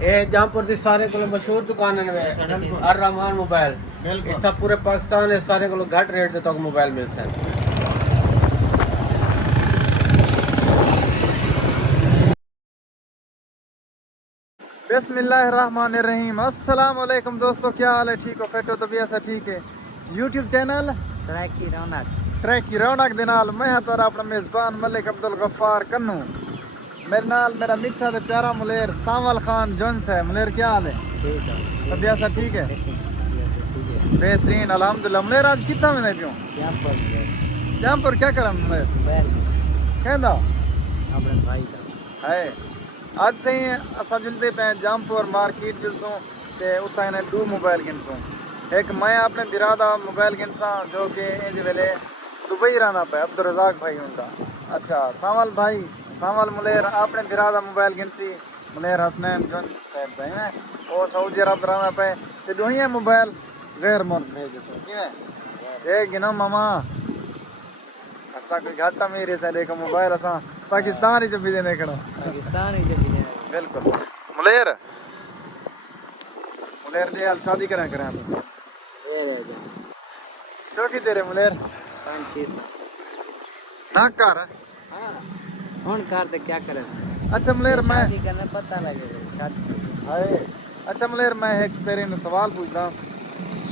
ये जहाँपुर की सारे को मशहूर दुकान है अर रहमान मोबाइल इतना पूरे पाकिस्तान है सारे को घट रेट दे तक मोबाइल मिलता है। बिस्मिल्लाहिर्रहमानिर्रहीम। अस्सलाम वालेकुम दोस्तों, क्या हाल है? ठीक हो? फिट हो? तबीयत से ठीक है? यूट्यूब चैनल सराय की रौनक दे नाल मैं हां तोरा अपना मेज़बान मलिक अब्दुल गफ्फार कन्नू। मेरे नाल मेरा मिठा ते प्यारा मुलेर सावल खान जोन्स है। मुलेर क्या हाल है? ठीक है, तबीयत से ठीक है? बेहतरीन अल्हम्दुलिल्लाह। मुलेर आज कितना में पियो जहाँपुर क्या करा मुलेर कहंदा अपने भाई का है। आज से ही असा जुलते पे जहाँपुर मार्केट जुलसूँ ते उतना इन्हें दो मोबाइल गिनसूँ। एक मैं अपने बिरादा मोबाइल गिनसा जो कि इस वेले दुबई रहना पे अब्दुल रज़ाक भाई उनका। अच्छा सावल भाई सावल मुलेर अपने बिरादा मोबाइल गिनसी मुलेर हसनैन जोन साहब भाई ने और सऊदी अरब रहना पे ते दोहिए मोबाइल गैर मुल्क भेज सो किवें ए गिनो मामा असा कोई घाटा मेरे से लेकर मोबाइल असा पाकिस्तान ही जब भी देने कड़ो पाकिस्तान ही जब भी बिल्कुल। मुलेर मुलेर दे हाल शादी करें चौकी तेरे मुलेर 5-6 ना कर फोन कर दे क्या करे। अच्छा मुलेर मैं शादी करने पता लगेगा शादी हाय अच्छा मुलेर मैं एक तेरे ने सवाल पूछता।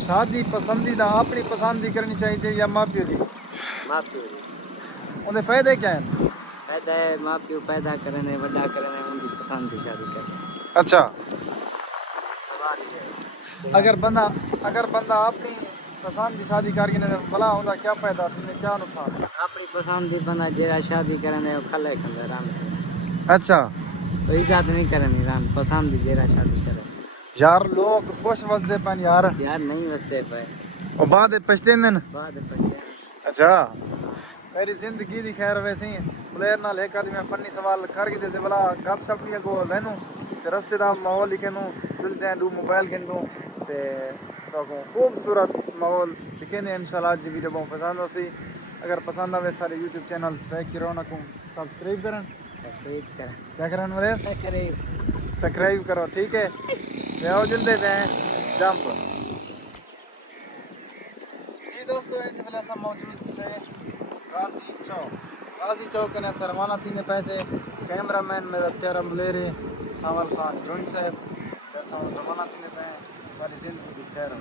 शादी पसंदीदा अपनी पसंद की करनी चाहिए या माँ प्यो की? माँ प्यो उन्हें फायदे क्या है? पैदा है माँ प्यो पैदा करने बड़ा करने उनकी पसंद की शादी करने। अच्छा सवाल ये है अगर बंदा अपनी पसंद की शादी करके नहीं भला होगा क्या फायदा तुम्हें क्या नुकसान? अपनी पसंद की बंदा जेरा शादी करने वो खले खले राम अच्छा तो इजाद नहीं करनी राम पसंद की जेरा शादी करे यार लोग खुश वसदे पन यार यार नहीं बचते पे और बाद पछते दिन बाद बचते अच्छा मेरी जिंदगी दी खैर वैसे ही मुलेर नाल एक आदमी मैं फनी सवाल कर के जैसे भला गप शप भी को लेनू ते रस्ते दा माहौल लिखनू जुलते हैं दो मोबाइल गिनू ते तो खूबसूरत माहौल दिखेने इंशाल्लाह आज वीडियो बहुत पसंद होसी। अगर पसंद आवे सारे यूट्यूब चैनल सब्सक्राइब की रौनक को सब्सक्राइब करन क्या करन मुलेर सब्सक्राइब करो ठीक है। आओ जल्दी हैं जंप जी दोस्तों इस वाला सब मौजूद है गाजी चौक ने सरवाना थी ने पैसे कैमरामैन मेरा प्यारा मुलेरे सावल खान जोन साहब पैसा रवाना थी ने पे वाली जिंदगी की खैर हो।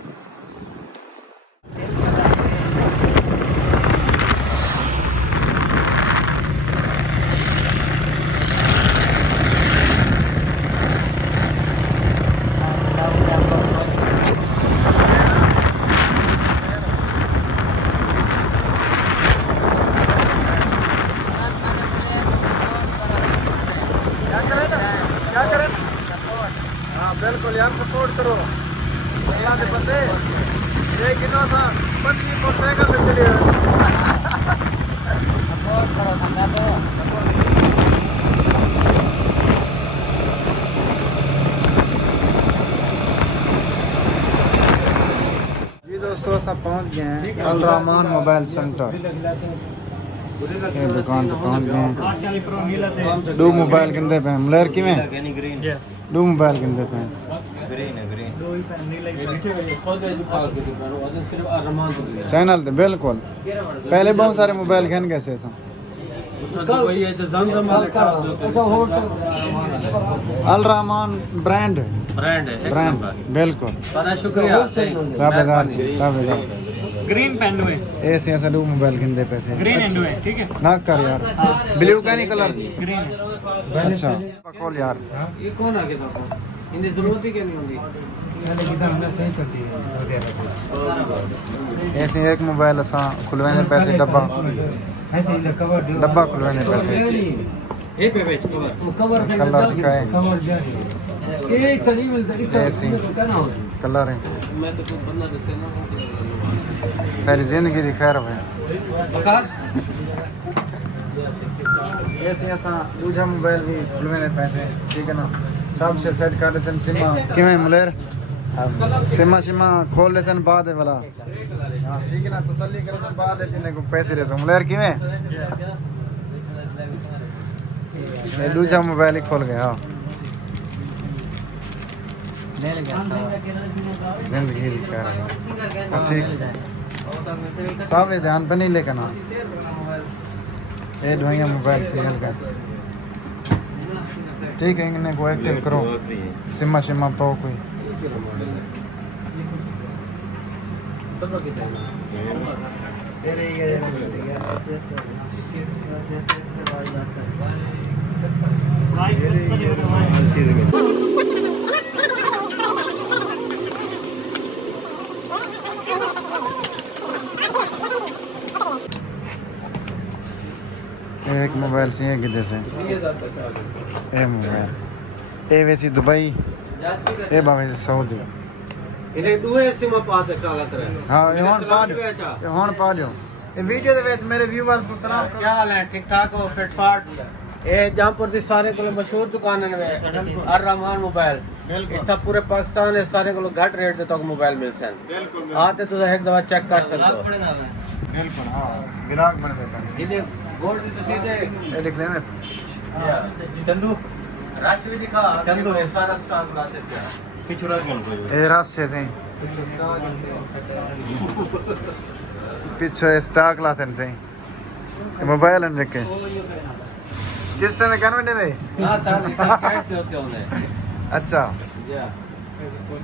क्या करें हाँ बिल्कुल यार सपोर्ट करो अल्लाह के बंदे ये किनो सा 25 मोटरसाइकिल पे चले सपोर्ट करो जी दोस्तों सब पहुंच गए हैं अल रहमान मोबाइल सेंटर ये दुकान पे पहुंच गए हैं। दो मोबाइल किंदे पे मुलेर किवें दो मोबाइल किंदे पे चैनल थे बिल्कुल पहले बहुत सारे मोबाइल घन कैसे थे अल रहमान ब्रांड बिल्कुल शुक्रिया ग्रीन पेन में ऐसे ऐसे दो मोबाइल किंदे पैसे ग्रीन एंड में ठीक है ना कर यार ब्लू का नहीं कलर ग्रीन अच्छा खोल यार ये कौन आ गया था इनकी जरूरत ही क्या नहीं होगी ऐसे एक मोबाइल असा खुलवाने पैसे डब्बा खुलवाने पैसे ए पे बेच कवर कलर का है ये कली मिलता ऐसे कलर है मैं तो बंदा दसे ना तेरी जिंदगी दी खैर भाई ऐसे ऐसा दूसरा मोबाइल भी खुलवाने पैसे ठीक है ना सबसे सेट कर देते सिमा किवें मुलेर सिमा खोल लेते बाद वाला हाँ ठीक है ना तसल्ली करे बाद जिन्हें को पैसे दे मुलेर किवें ये दूसरा मोबाइल ही खोल गया जिंदगी दी कर ठीक सावे ध्यान पे नहीं लेकर ना ये ढोइया मोबाइल सीरियल का ठीक है इन्हें को एक्टिव करो सिमा सिमा पाओ कोई एक मोबाइल से है किधर से ए मोबाइल ए वैसी दुबई ए बाबे से सऊदी इन्हें दुए सिम पाते काला करे हाँ ये होन पा लियो ये वीडियो दे विच मेरे व्यूअर्स को सलाम करो क्या हाल है ठीक ठाक हो फिट फाट ये जमपुर दी सारे को मशहूर दुकान है अर रहमान मोबाइल इतना पूरे पाकिस्तान है सारे को घट रेट दे तक मोबाइल मिल सन आते तो एक दफा चेक कर सकते हो बिल्कुल हां ग्राहक बन सकते सीधे बोर्ड दी तो सीधे ये लिख लेना चंदू राशि भी दिखा चंदू सारा स्टॉक लाते थे पिछड़ा कौन कोई ए रास्ते से पीछे स्टॉक लाते हैं सही मोबाइल अन रखे किस तरह कन्वर्ट नहीं हां सर कैश देते होंगे अच्छा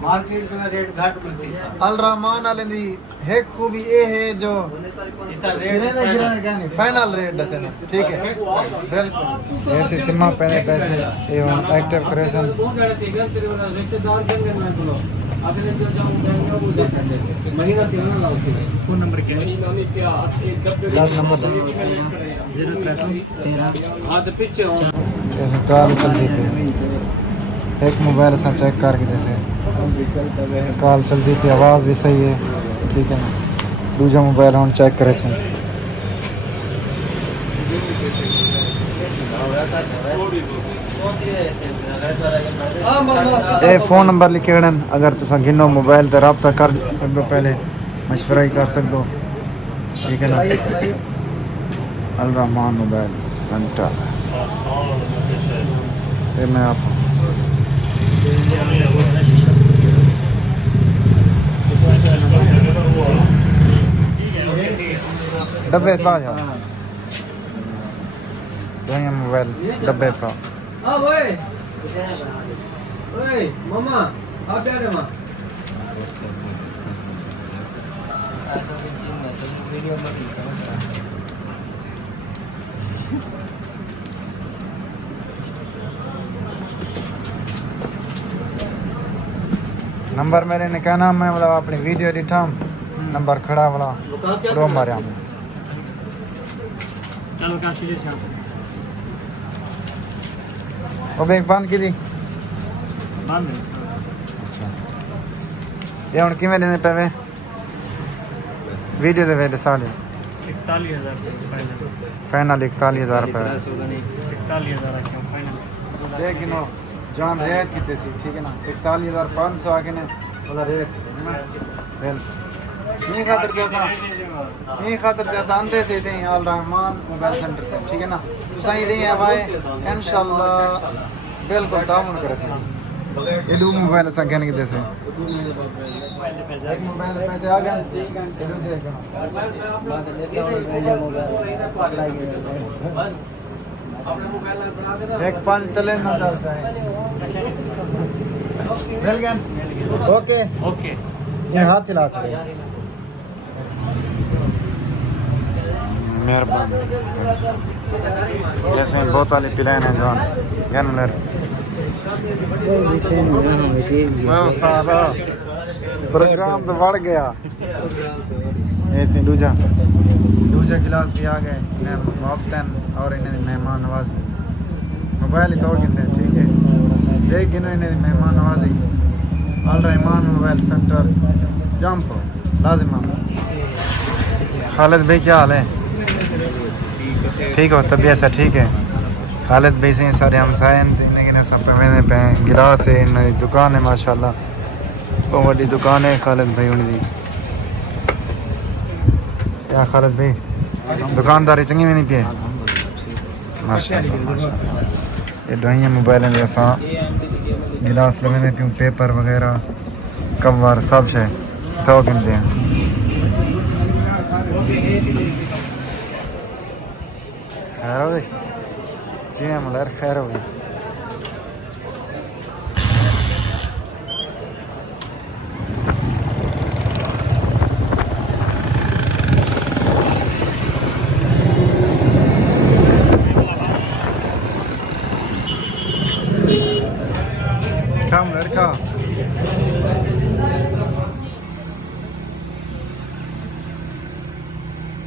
मार्केट का रेट घट मिलती अल रहमान वाले दी है खूबी ये है जो इतना रेट फाइनल रेट दसे ना ठीक है बिल्कुल ऐसे सिमा पहले पैसे एवं एक्टिव करेशन रिश्तेदार जंगल में बोलो अगले जो जाऊं वो दे सकते महीना कितना लाओ फोन नंबर क्या है 10 नंबर 013 हां तो पीछे हो ऐसे कॉल चलती है एक मोबाइल से चेक करके जैसे कॉल चलती थी आवाज़ भी सही है ठीक है ना दूसरा मोबाइल हम चेक करे से ए फोन नंबर लिखे हुए अगर तुम गिनो मोबाइल तो रब्ता कर सकते हो पहले मशवरा ही कर सकते हो ठीक है ना अल रहमान मोबाइल सेंटर ये मैं आप डब्बे पा जाओ दोनों मोबाइल डब्बे पा हां ओए ओए मामा आ क्या रे मां वीडियो में नंबर मेरे ने कहना मैं मतलब अपनी वीडियो दिखा नंबर खड़ा वाला दो मारे हम चलो का सीधे से ओ बैंक बंद की दी बंद अच्छा ये हुन किवें लेने पवे वीडियो दे वेले साले 41000 फाइनल 41000 रुपए 41000 क्यों फाइनल देख गिनो जान रेट कितने सी ठीक है ना 41500 आके ने वाला रेट वेल ये खातर कैसा आंते से थे अल रहमान मोबाइल सेंटर से ठीक है ना तो सही नहीं है भाई इंशाल्लाह बिल्कुल ताउन करे से ये दो मोबाइल संख्या ने कितने से एक मोबाइल पैसे आ गए इधर से एक 5 तले ना चलता है मिल गया ओके ओके ये हाथ हिला छे मेहरबानी जैसे बहुत वाली पिलान है जवान गनलर उस्ताद प्रोग्राम तो बढ़ गया ऐसे दूजा गिलास भी आ गए वक्तन और इन्हें मेहमान नवाजी मोबाइल तो गिनते ठीक है देख गिनो इन्हें मेहमान नवाजी अल रहमान मोबाइल सेंटर जंप लाजिम खालिद भाई क्या हाल है ठीक हो तबीयत से ठीक है खालिद भाई से सारे हमसाए इन्हें सब पे गिलास है इन दुकान है माशाल्लाह बहुत बड़ी दुकान है खालिद भाई उनकी क्या खालिद भाई दुकानदारी चंगी में नहीं पिए माशाल्लाह ये ढोइया मोबाइल में असां गिलास लगाने पियूँ पेपर वगैरह कवर सब शे तो गिनते हैं खैर हो गई जी मलर खैर हो गई काम लड़का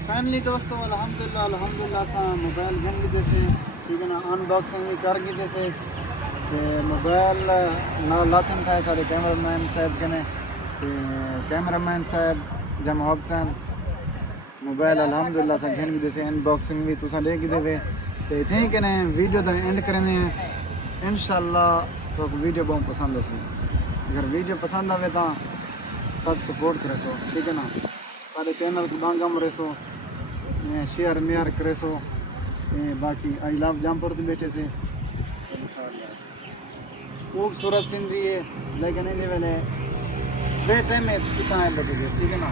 फाइनली दोस्तों अल्हम्दुलिल्लाह सा मोबाइल गन भी जैसे ठीक है ना अनबॉक्सिंग भी कर गई जैसे मोबाइल ना लातन था सारे कैमरामैन साहब कने कैमरामैन साहब जब होप्टन मोबाइल अल्हम्दुलिल्लाह सा गन भी जैसे अनबॉक्सिंग भी तुसा लेके देवे तो इथे ही कने वीडियो दा एंड करने इंशाल्लाह तो वीडियो बहुत पसंद हो अगर वीडियो पसंद आवे तो सब सपोर्ट करे सो ठीक है ना सारे चैनल को बांगम रहे शेयर मेयर करे सो बाकी आई लव जमपुर तो बैठे से खूबसूरत सीनरी है लेकिन इन्हें वेले वे टाइम में कितना है लगे ठीक है ना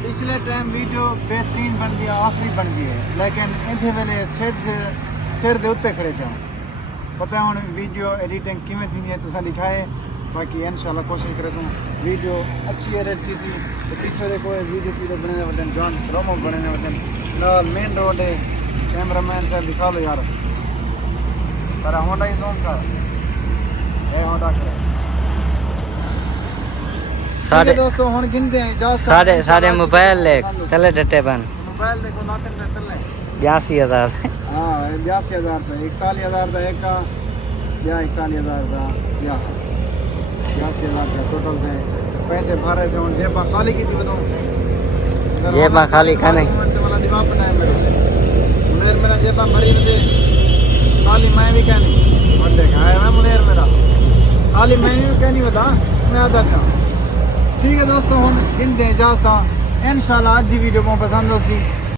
पिछले टाइम वीडियो बेहतरीन बन गया आखिरी बन गई है लेकिन इन्हें वेले सिर दे उत्ते खड़े थे पता है हम वीडियो एडिटिंग किमें थी है तुसा दिखाए बाकी इंशाल्लाह कोशिश करे वीडियो अच्छी एडिट की सी तो पीछे देखो वीडियो वीडियो बने वजन जॉन स्लोमो बने वजन नाल मेन रोड है कैमरामैन साहब दिखा लो यार पर होंडा ही जोन का ए होंडा करे सारे दोस्तों हुन गिनते हैं सारे मोबाइल ले तले डटे बन मोबाइल देखो नाते तले 82,000 हां 82,000 पे 41,000 का एक का या 41,000 का या 82,000 का टोटल थे पैसे भरे से उन जेबा खाली की थी बताऊं जेबा खाली का नहीं वाला दिमाग बनाए मेरा जेबा भरी मुझे खाली मैं भी क्या नहीं और देखा है मैं मुनेर मेरा खाली मैं भी क्या नहीं बता मैं आधा का ठीक है दोस्तों हम गिनते हैं इजाज़त इंशाल्लाह आज की वीडियो को पसंद होगी